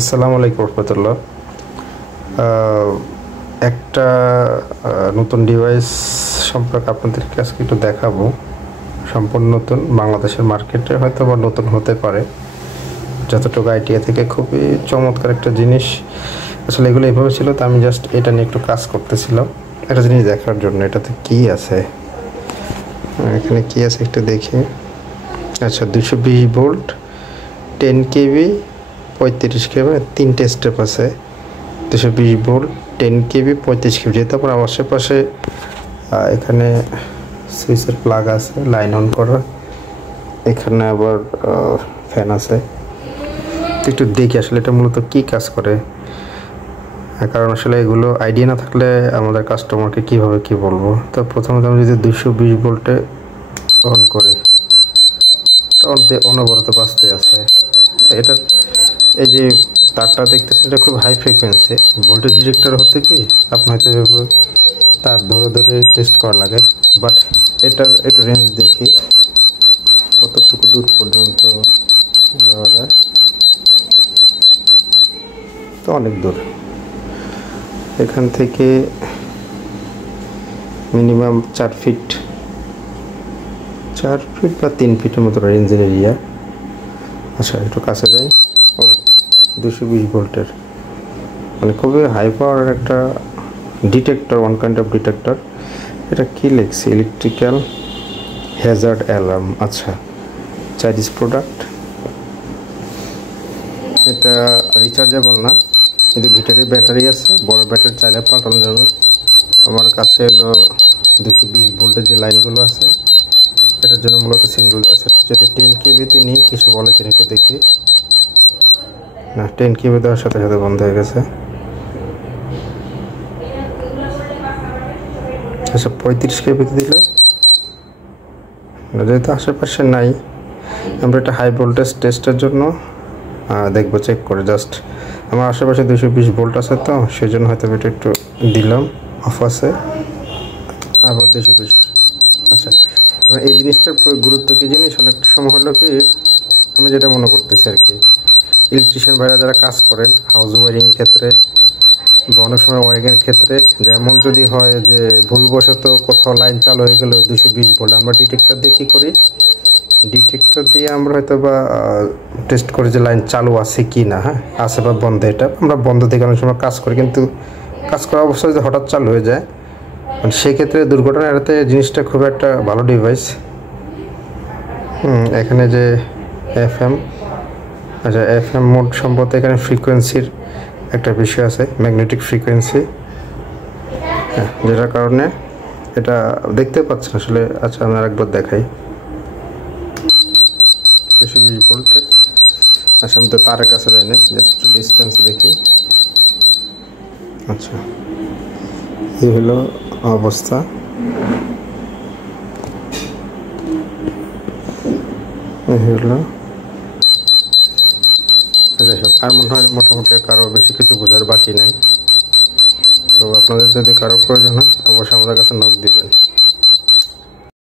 আসসালামু আলাইকুম রহমতুল্লাহ। একটা নতুন ডিভাইস সম্পর্কে আপনাদেরকে আজকে একটু দেখাবো। সম্পূর্ণ নতুন, বাংলাদেশের মার্কেটে হয়তো বা নতুন হতে পারে, যতটুকু আইডিয়া থেকে খুবই চমৎকার একটা জিনিস। আসলে এগুলো এভাবে ছিল, তো আমি জাস্ট এটা নিয়ে একটু কাজ করতেছিলাম একটা জিনিস দেখার জন্য। এটাতে কি আছে, এখানে কি আছে একটু দেখি। আচ্ছা, 220 ভোল্ট, 10 কেবি, 35 কেবি, তিনটে স্টেপ আছে। 220 ভোল্ট, 10 কেবি, 35 কেবি। যেহেতু আমার আশেপাশে এখানে সুইচের প্লাগ আছে লাইন অন করা, এখানে আবার ফ্যান আছে। একটু দেখি আসলে এটা মূলত কী কাজ করে, কারণ আসলে এগুলো আইডিয়া না থাকলে আমাদের কাস্টমারকে কীভাবে কী বলবো। তো প্রথমত আমি যদি 220 ভোল্টে অন করি, অনবরত বাজতে আছে। এটার এই যে তারটা দেখতেছেন, এটা খুব হাই ফ্রিকোয়েন্সি। ভোল্টেজ ডিটেক্টর হতে কি আপনার হয়তো তার ধরে ধরে টেস্ট করা লাগে, বাট এটার একটু রেঞ্জ দেখি কতটুকু দূর পর্যন্ত যাওয়া যায়। তো অনেক দূর, এখান থেকে মিনিমাম 4 ফিট বা 3 ফিটের মতো রেঞ্জের এরিয়া। আচ্ছা, একটু কাছে যাই। 220 ভোল্টের, মানে খুবই হাই পাওয়ার একটা detector, one kind of detector. এটা কি লিখছে, ইলেকট্রিক্যাল হ্যাজার্ড অ্যালার্ম। আচ্ছা, চাইনিজ প্রোডাক্ট। এটা রিচার্জেবল না, কিন্তু ভিতরে ব্যাটারি আছে, বড় ব্যাটারি চাইলে পাল্টানো যাবে। আমার কাছে হলো 220 ভোল্টের যে লাইনগুলো আছে, এটার জন্য মূলত সিঙ্গেল আছে। যদি 10 কেবিতে নিই কিছু বলে কিনা একটু দেখি। না, 10 কেবি দেওয়ার সাথে সাথে বন্ধ হয়ে গেছে। আচ্ছা, 35 কেবিতে দিলে, যেহেতু আশেপাশে নাই, আমরা এটা হাই ভোল্টেজ টেস্টের জন্য দেখবো, চেক করে। জাস্ট আমার আশেপাশে 220 ভোল্ট আছে, তো সেই জন্য হয়তো এটা একটু দিলাম, অফ আছে, আবার 220। আচ্ছা, এবার এই জিনিসটার গুরুত্ব কী জিনিস, অনেক সময় হলো কি, আমি যেটা মনে করতেছি আর কি, ইলেকট্রিশিয়ান ভাইরা যারা কাজ করেন হাউস ওয়ারিংয়ের ক্ষেত্রে বা অনেক সময় ওয়ারিংয়ের ক্ষেত্রে, যেমন যদি হয় যে ভুলবশত কোথাও লাইন চালু হয়ে গেল 220 ভোল্ট, আমরা ডিটেক্টর দিয়ে কী করি, ডিটেক্টর দিয়ে আমরা হয়তো বা টেস্ট করি যে লাইন চালু আছে কি না, হ্যাঁ আছে বা বন্ধ। এটা আমরা বন্ধ থেকে অনেক সময় কাজ করি, কিন্তু কাজ করা অবস্থায় যদি হঠাৎ চালু হয়ে যায়, সেক্ষেত্রে দুর্ঘটনা এড়াতে জিনিসটা খুব একটা ভালো ডিভাইস। এখানে যে FM, আচ্ছা FM মোড সম্ভবত এখানে ফ্রিকোয়েন্সির একটা বিষয় আছে, ম্যাগনেটিক ফ্রিকোয়েন্সি, হ্যাঁ, যেটার কারণে এটা দেখতে পাচ্ছেন আসলে। আচ্ছা, আমি আরেকবার দেখাই। 220 ভোল্টের, আচ্ছা আমি তো তারের কাছে যাই না, জাস্ট একটু ডিস্টেন্স দেখি। আচ্ছা, এই হলো অবস্থা। এই হলো, যাই হোক, আর মনে হয় মোটামুটি কারো বেশি কিছু বোঝার বাকি নাই। তো আপনাদের যদি কারো প্রয়োজন হয় অবশ্যই আমাদের কাছে নক দিবেন।